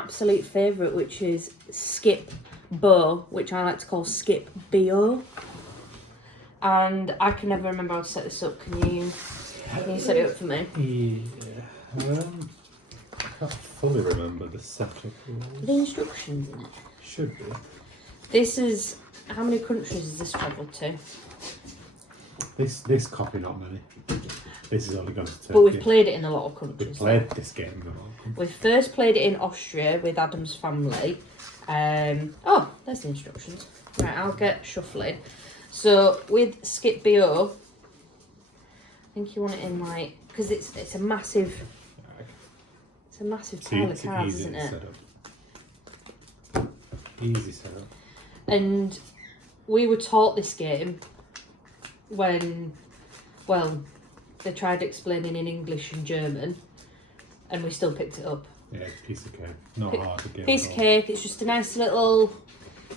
absolute favourite, which is Skip Bo, which I like to call Skip Bo. And I can never remember how to set this up. Can you set it up for me? Yeah. I can't fully remember the setup. Are the instructions in it? Should be. This is... How many countries has this travelled to? This copy, not many. This is only gone to Turkey. But we've played it in a lot of countries. We've played this game in a lot of countries. We first played it in Austria with Adam's family. Oh, there's the instructions. Right, I'll get shuffling. So with Skip BO, I think you want it in like, because it's a massive pile of cards, isn't it? Easy setup. And we were taught this game when, well, they tried explaining in English and German, and we still picked it up. Yeah, it's a piece of cake. Not hard to get. Piece of cake. It's just a nice little.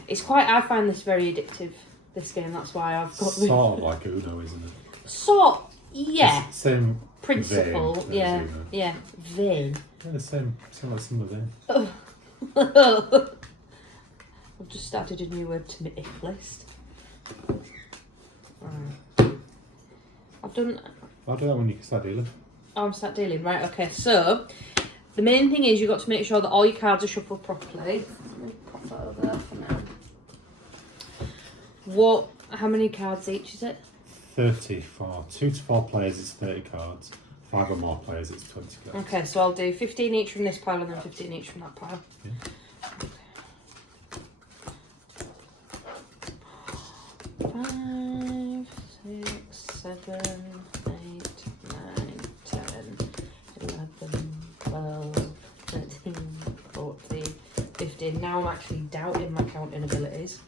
It's quite. I find this very addictive. This game. That's why I've got. Sort of like Uno, isn't it? Sort. Yeah. It's same Principle. vein as Yeah. Uno. Yeah. Vein. Yeah, the same like similar vein. I've just added a new word to my ick list. Right. I've done. I'll do that when you can start dealing. Oh, I'm start dealing. Right. Okay. So. The main thing is you've got to make sure that all your cards are shuffled properly. Let me pop that over there for now. How many cards each is it? 30 for 2 to 4 players, it's 30 cards. 5 or more players, it's 20 cards. Okay, so I'll do 15 each from this pile and then 15 each from that pile. Yeah. Okay. 5, 6, 7, 8, 9, 10, 11, 12, 13, 14, 15. Now I'm actually doubting my counting abilities.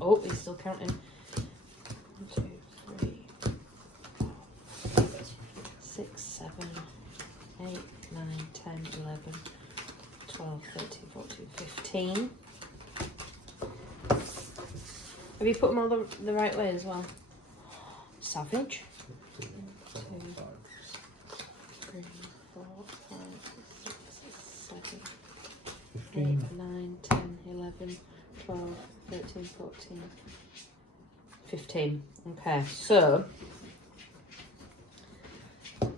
Oh, he's still counting. 1, 2, 3, 4, 6, 7, 8, 9, 10, 11, 12, 13, 14, 15. Have you put them all the right way as well? Savage. 1, 2, 3, 4, 5, 6, 7, 15. 8, 9, 10, 11, 12, 13, 14, 15. Okay, so I'm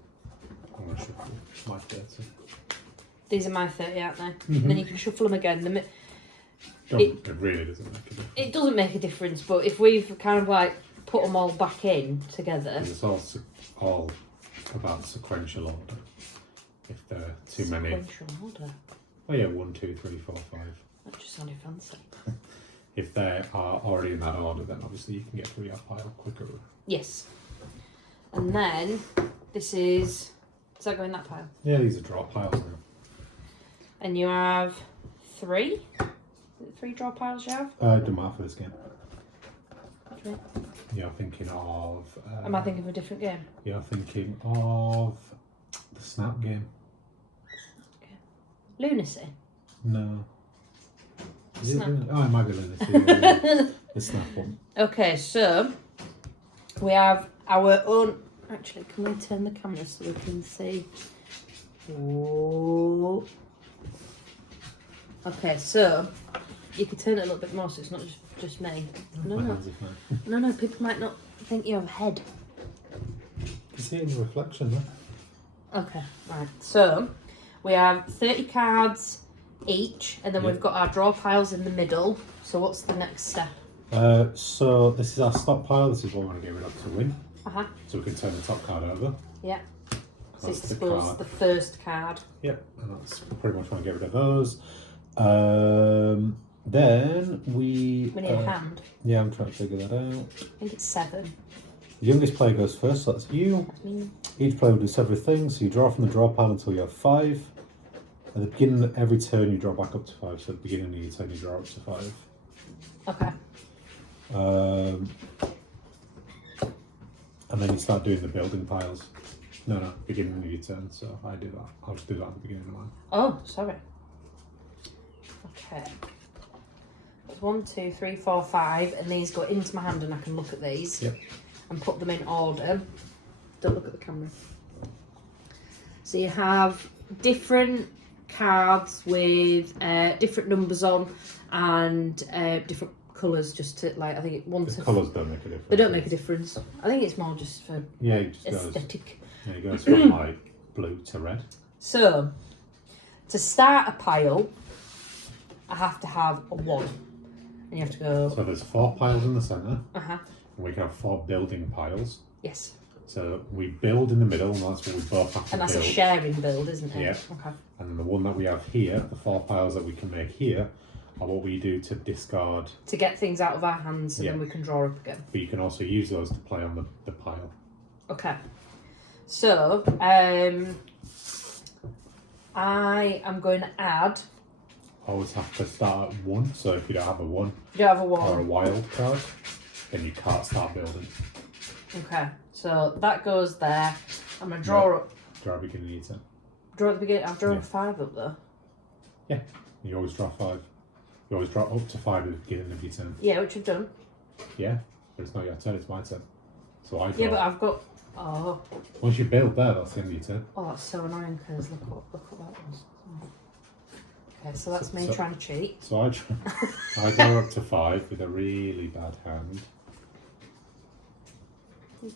going to shuffle my 30. these are my 30, aren't they? And then you can shuffle them again. It really doesn't make a difference. It doesn't make a difference, but if we've kind of like put them all back in together. It's all about sequential order. If there are too many. Sequential order. Oh yeah, 1, 2, 3, 4, 5. That just sounded fancy. If they are already in that order, then obviously you can get through your pile quicker. Yes. And then this is that go in that pile? Yeah, these are draw piles now. And you have 3? Is it 3 draw piles you have? It doesn't matter for this game. What do you mean? You're thinking of... Am I thinking of a different game? You're thinking of the Snap game. Okay. Lunacy? No. Is Snap. it? Oh, it might be Lunacy. The Snap one. Okay, so we have our own... Actually, can we turn the camera so we can see? Oh. Okay, so you can turn it a little bit more so it's not just me. No, people might not think you have a head. You see it in the reflection there. Okay, right. So we have 30 cards each, and then we've got our draw piles in the middle. So what's the next step? So this is our stockpile. This is what we want to get rid of to win. Uh-huh. So we can turn the top card over. Yeah. So That's it's the suppose card. the first card. Yep, and that's pretty much want to get rid of those. Then we We need a hand. Yeah, I'm trying to figure that out. I think it's 7. The youngest player goes first, so that's you. That's me. Each player will do several things, so you draw from the draw pile until you have 5. At the beginning of every turn, you draw back up to 5, so at the beginning of your turn, you draw up to 5. Okay. And then you start doing the building piles. No, beginning of your turn, so I do that. I'll just do that at the beginning of mine. Oh, sorry. Okay. There's 1, 2, 3, 4, 5, and these go into my hand, and I can look at these. Yep. And put them in order. Don't look at the camera. So you have different cards with different numbers on and different colours, just to like, I think it wants The colours don't make a difference. They don't make a difference. I think it's more just for it just aesthetic. It goes from like blue to red. So, to start a pile, I have to have a 1. And you have to go... So there's 4 piles in the centre. Uh-huh. And we can have 4 building piles. Yes. So we build in the middle, and that's what we both have to build. And that's a sharing build, isn't it? Yeah. Okay. And then the one that we have here, the 4 piles that we can make here, are what we do to discard. To get things out of our hands, and Yeah. then we can draw up again. But you can also use those to play on the pile. Okay. So, I am going to add... Always have to start at 1, so if you don't have a 1 You don't have a 1. or a wild card, then you can't start building. Okay, so that goes there. I'm going to draw up... Draw at the beginning of your turn. Draw at the beginning. I've drawn Yeah. 5 up though. Yeah, you always draw 5. You always draw up to 5 at the beginning of your turn. Yeah, which I've done. Yeah, but it's not your turn, it's my turn. So I draw. Yeah, but I've got... Oh, Once you build there, that's the end of your turn. oh, that's so annoying because look what that was. Okay, so that's me trying to cheat. So I draw up to 5 with a really bad hand.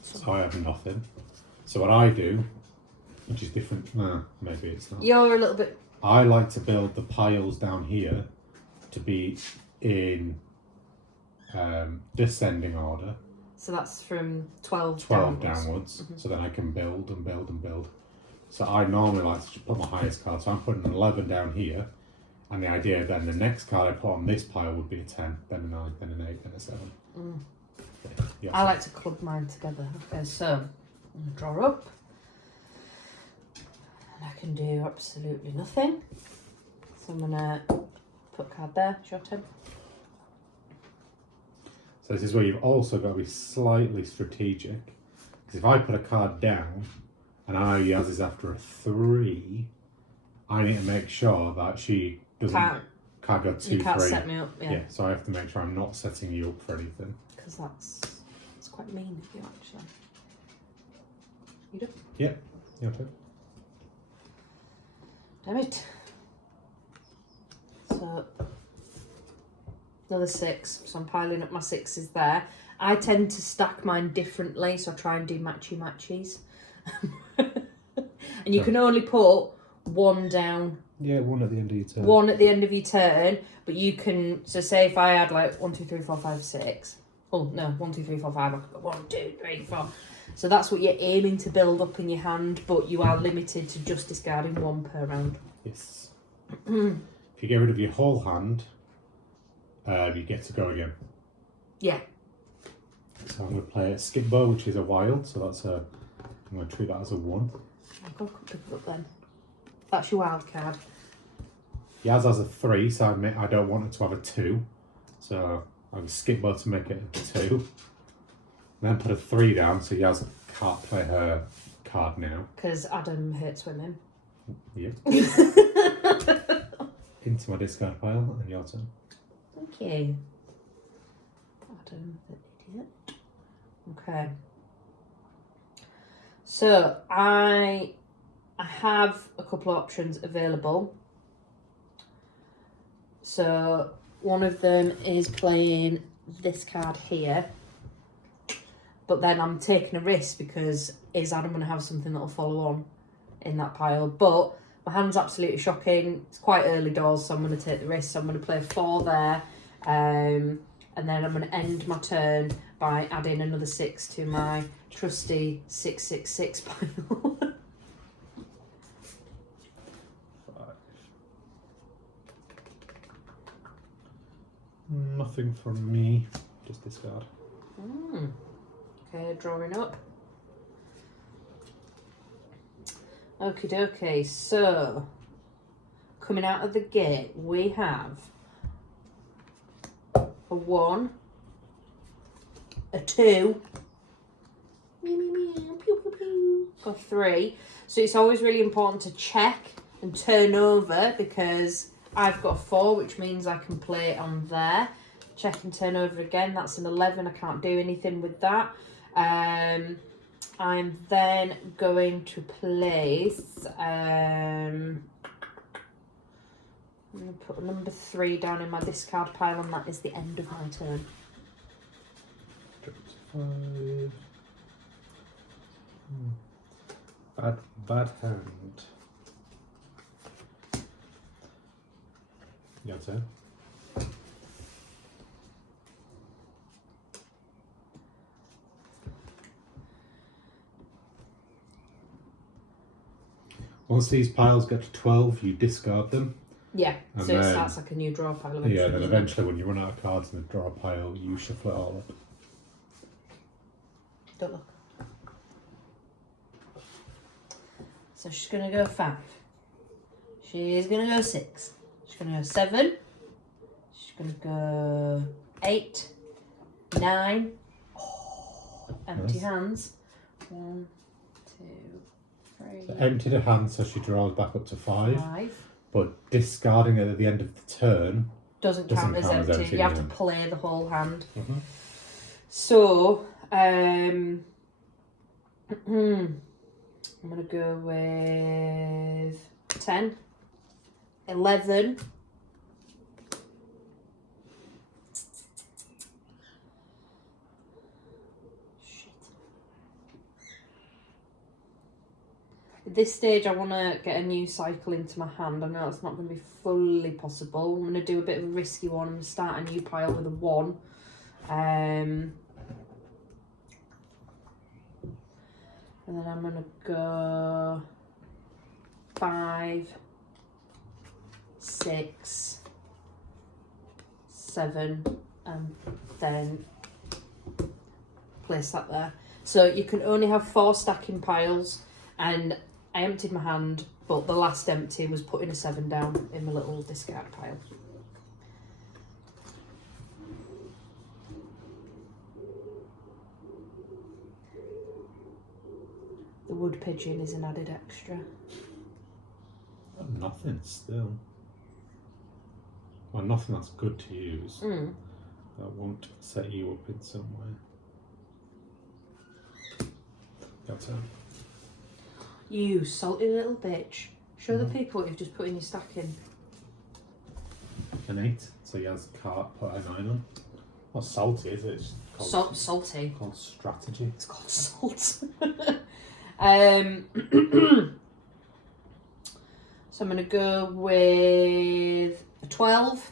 So I have nothing. So what I do, which is different, maybe it's not. You're a little bit... I like to build the piles down here to be in descending order. So that's from 12 downwards. So then I can build and build and build. So I normally like to just put my highest card. So I'm putting an 11 down here. And the idea then the next card I put on this pile would be a 10, then a 9, then an 8, then a 7. Yeah, I like to club mine together. Okay, so I'm going to draw up. And I can do absolutely nothing. So I'm going to put a card there. It's your turn. So this is where you've also got to be slightly strategic. Because if I put a card down and I know Yaz is after a 3, I need to make sure that she doesn't can't go 2, 3. You can't set me up, Yeah, so I have to make sure I'm not setting you up for anything. Because that's quite mean of you, actually. You do? Yeah, your turn. Damn it. So, another 6. So I'm piling up my 6s there. I tend to stack mine differently, so I try and do matchy-matchies. And you can only put 1 down. Yeah, 1 at the end of your turn. 1 at the end of your turn, but you can... So say if I had like 1, 2, 3, 4, 5, 6... Oh, no, 1, 2, 3, 4, 5. I could go 1, 2, 3, 4. So that's what you're aiming to build up in your hand, but you are limited to just discarding 1 per round. Yes. If you get rid of your whole hand, you get to go again. Yeah. So I'm going to play a skip bow, which is a wild, so that's a... I'm going to treat that as a 1. I'll go pick it up then. That's your wild card. Yaz has a 3, so I don't want it to have a 2. So I'm skip bow to make it a 2. Then put a 3 down, so Yaz can't play her card now. Because Adam hates women. Yeah. Into my discard pile, and your turn. Thank you. Adam, the idiot. Okay. So I have a couple of options available. So one of them is playing this card here. But then I'm taking a risk because is Adam going to have something that'll follow on in that pile? But my hand's absolutely shocking. It's quite early doors, so I'm going to take the risk. So I'm going to play 4 there. And then I'm going to end my turn by adding another 6 to my trusty 666 pile. 5. Nothing from me. Just discard. Okay, drawing up. Okie dokie, so coming out of the gate we have a 1, a 2, a 3. So it's always really important to check and turn over because I've got a 4, which means I can play it on there. Check and turn over again. That's an 11. I can't do anything with that. I'm then going to place I'm going to put number 3 down in my discard pile, and that is the end of my turn. Drop to 5. Bad hand. Your turn. Once these piles get to 12, you discard them. Yeah, And so it then- starts like a new draw pile eventually. Yeah, then doesn't it? eventually when you run out of cards in the draw pile, you shuffle it all up. Don't look. So she's going to go 5. She's going to go 6. She's going to go 7. She's going to go 8. 9. Oh, empty Nice. hands. 1, 2, 3, So empty the hand so she draws back up to 5, 5. but discarding it at the end of the turn. Doesn't Doesn't count as count as empty. empty You have in to the end. play the whole hand. Mhm. So, I'm going to go with 10, 11, shit. At this stage, I want to get a new cycle into my hand. I know it's not going to be fully possible. I'm going to do a bit of a risky one. I'm going to start a new pile with a 1. And then I'm going to go 5, 6, 7, and then place that there. So you can only have 4 stacking piles, and I emptied my hand, but the last empty was putting a 7 down in my little discard pile. The wood pigeon is an added extra. Nothing still. Well, nothing that's good to use. That won't set you up in some way. Your turn. You salty little bitch. Show the people what you've just put in your stacking. An 8, so he has card, put a 9 on. Not salty, is it? It's called, Salty. called strategy. It's called salt. So I'm going to go with a 12.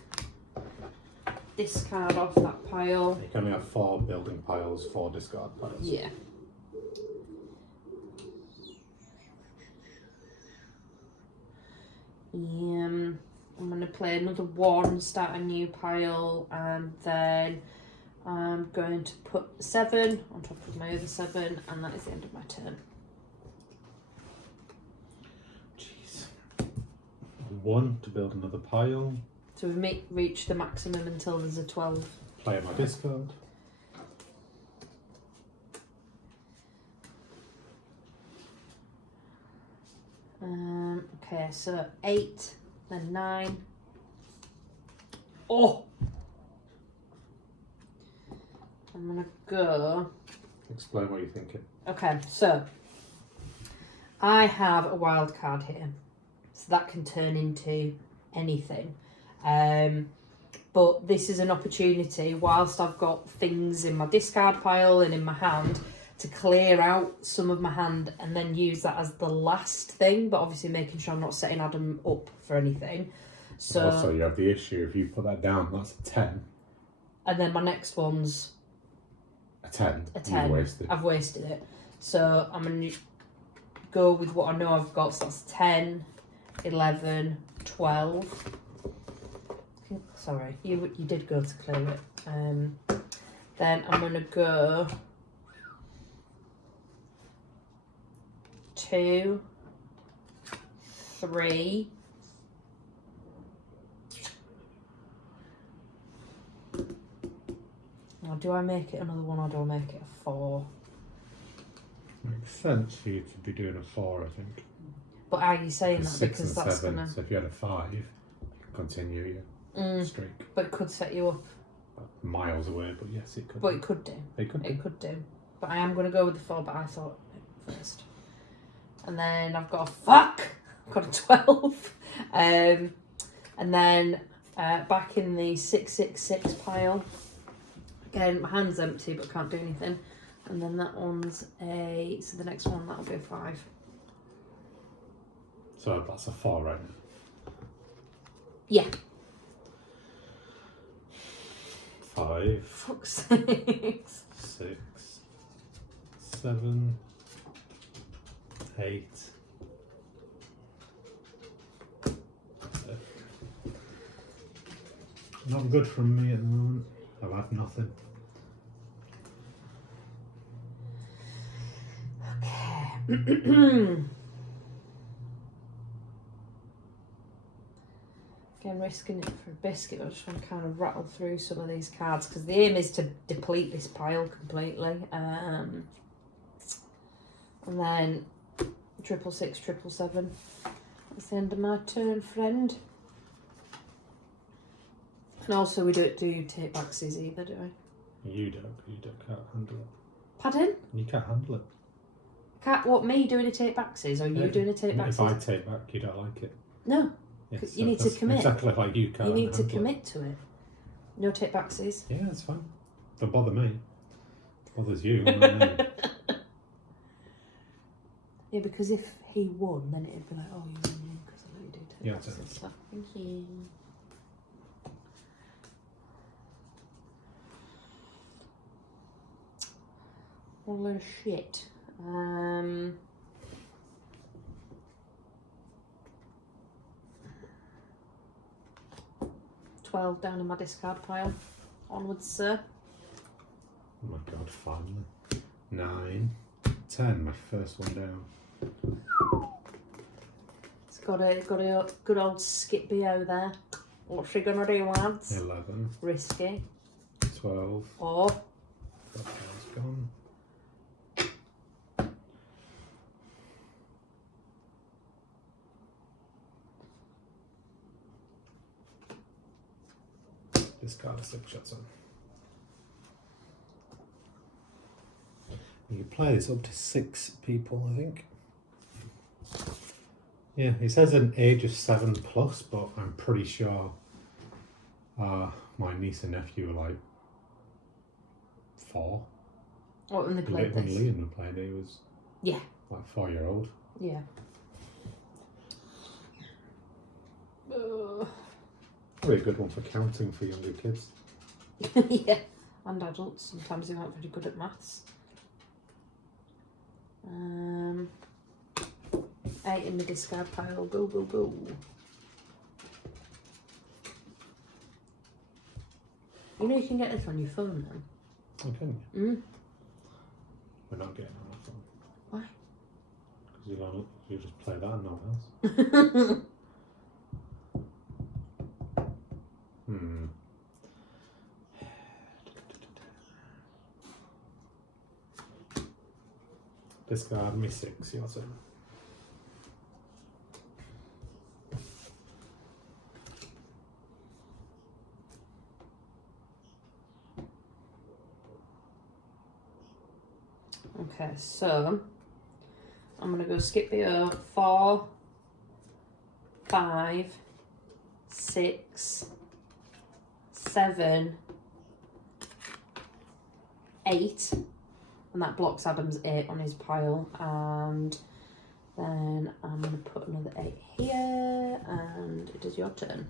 Discard off that pile. You can only have 4 building piles, 4 discard piles. Yeah. I'm going to play another 1, start a new pile, and then I'm going to put 7 on top of my other 7, and that is the end of my turn. Jeez. 1 to build another pile. So we reach the maximum until there's a 12. Play my discard. Okay, so 8, then 9. Oh! I'm gonna go. Explain what you're thinking. Okay, so I have a wild card here, so that can turn into anything. But this is an opportunity, whilst I've got things in my discard pile and in my hand, to clear out some of my hand and then use that as the last thing, but obviously making sure I'm not setting Adam up for anything. So Also, you have the issue, if you put that down, that's a 10. and then my next one's A 10. a 10. You've wasted. I've wasted it. So I'm going to go with what I know I've got. So that's 10, 11, 12. Sorry, you did go to clear it. Then I'm going to go 2, 3. Now, do I make it another 1 or do I make it a 4? Makes sense for you to be doing a 4, I think. But are you saying that 6 because and that's 7, gonna? so if you had a 5, you could continue your streak. But it could set you up. Miles away, but yes, it could. But it could do. It could. It could do. But I am going to go with the 4, but I thought it first. And then I've got a fuck. I've got a 12. And then back in the 666 pile. Again, my hand's empty, but can't do anything. And then that one's a. So the next one, that'll be a 5. So that's a 4 right now. Yeah. 5. Fuck's sakes. 6, 7, 8. Not good from me at the moment. I've had nothing. Okay. Again, risking it for a biscuit. I just want to kind of rattle through some of these cards because the aim is to deplete this pile completely. And then 666, 777. That's the end of my turn, friend. And also, we don't do take backsies either, do we? You can't handle it. Pardon? You can't handle it. What, me doing a take backsies or you doing a take backsies? If I take back, you don't like it. No. Yes, You need to commit. Exactly like you can't. You need to handle commit to it. No take backsies. Yeah, it's fine. Don't bother me. It bothers you. Not me. Yeah, because if he won, then it'd be like, oh, you won because I let you do take Yeah, backsies. it's So, thank you. What a load of shit. 12 down in my discard pile. Onwards, sir. Oh my god, finally. 9, 10, my first one down. It's got a good old skip BO there. What's she gonna do, lads? 11, Risky. 12. Or That one's gone. Discard a 6 shots on. You can play this up to 6 people, I think. Yeah, it says an age of 7 plus, but I'm pretty sure my niece and nephew were like 4. what when they played When this? Liam was playing, he was Yeah. like 4-year-old. Yeah. Probably a good one for counting for younger kids. Yeah. And adults. Sometimes they aren't very good at maths. 8 in the discard pile. Go, go, go. You know you can get this on your phone now. Okay. We're not getting on our phone. Why? Because you just play that and nothing else. Discard me 6, your turn. Okay, so I'm gonna go skip the 4, 5, 6, 7, 8, and that blocks Adam's 8 on his pile, and then I'm gonna put another 8 here, and it is your turn.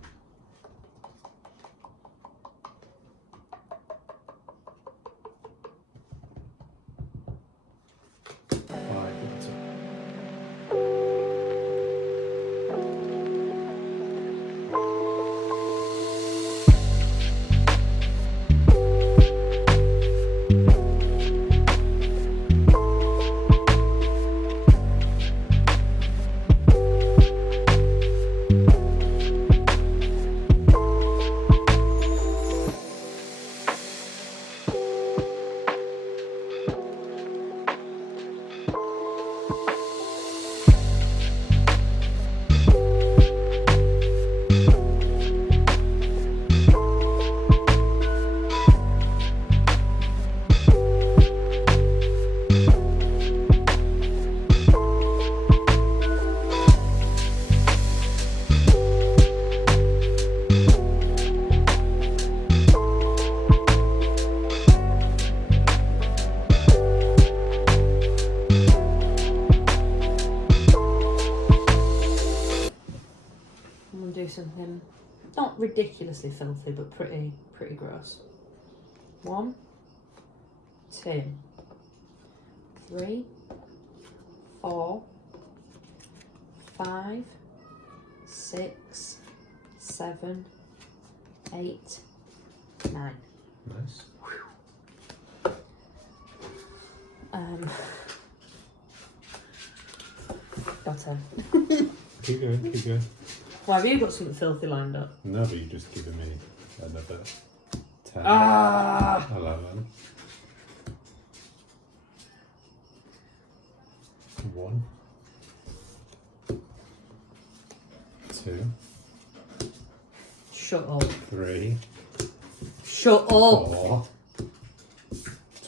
not ridiculously filthy, but pretty gross. 1, 2, 3, 4, 5, 6, 7, 8, 9. Nice. Got 10. Keep going. Why have you got something filthy lined up? No, but you've just given me another 10. 11. 1. 2. Shut up. 3. Shut up. 4.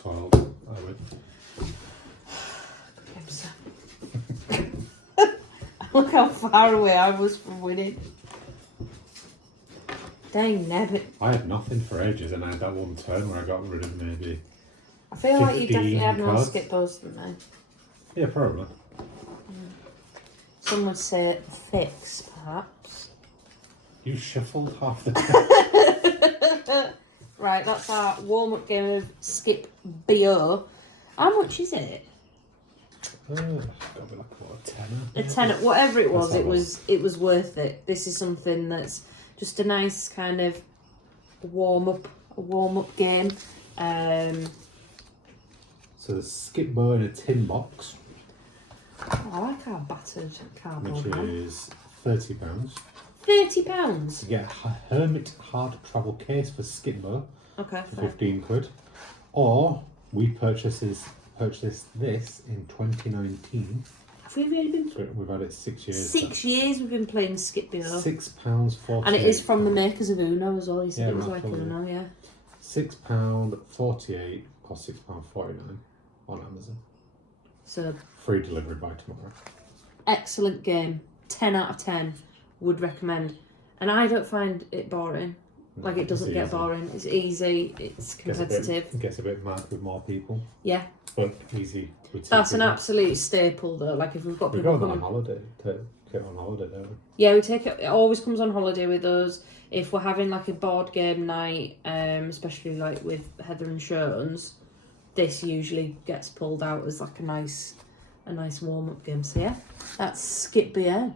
12. I would. Look how far away I was from winning. Dang nabbit. I had nothing for ages, and I had that one turn where I got rid of maybe. I feel like you definitely 15 had more cards. skip bows than me. Yeah, probably. Some would say fix, perhaps. You shuffled half the. Right, that's our warm-up game of Skip BO. How much is it? Gotta be like what, a tenner? A tenner, whatever it was, Let's have it was worth it. This is something that's just a nice kind of warm-up game. So the skip bow in a tin box, Oh, I like our battered cardboard which one. is £30. £30. You get a Hermit hard travel case for skip bow Okay, for fair. 15 quid. Or we purchased this in 2019. Have we really been... So we've had it 6 years. 6 years we've been playing Skip BO. £6.48. And it is from the makers of Uno as well. You said Yeah, it was like absolutely. Uno, yeah. £6.48 or £6.49 on Amazon. So, Free delivery by tomorrow. excellent game. 10 out of 10. Would recommend. And I don't find it boring. Like, it doesn't It's get easy. boring. It's easy. It's competitive. Gets a bit mad with more people, Yeah. but easy with two That's an people. absolute staple, though. Like, if we've got We people go on coming... holiday to get on holiday, don't we? Yeah, we take it. It always comes on holiday with us. If we're having like a board game night, especially like with Heather and Shones, this usually gets pulled out as like a nice warm up game. So yeah, that's Skip BO.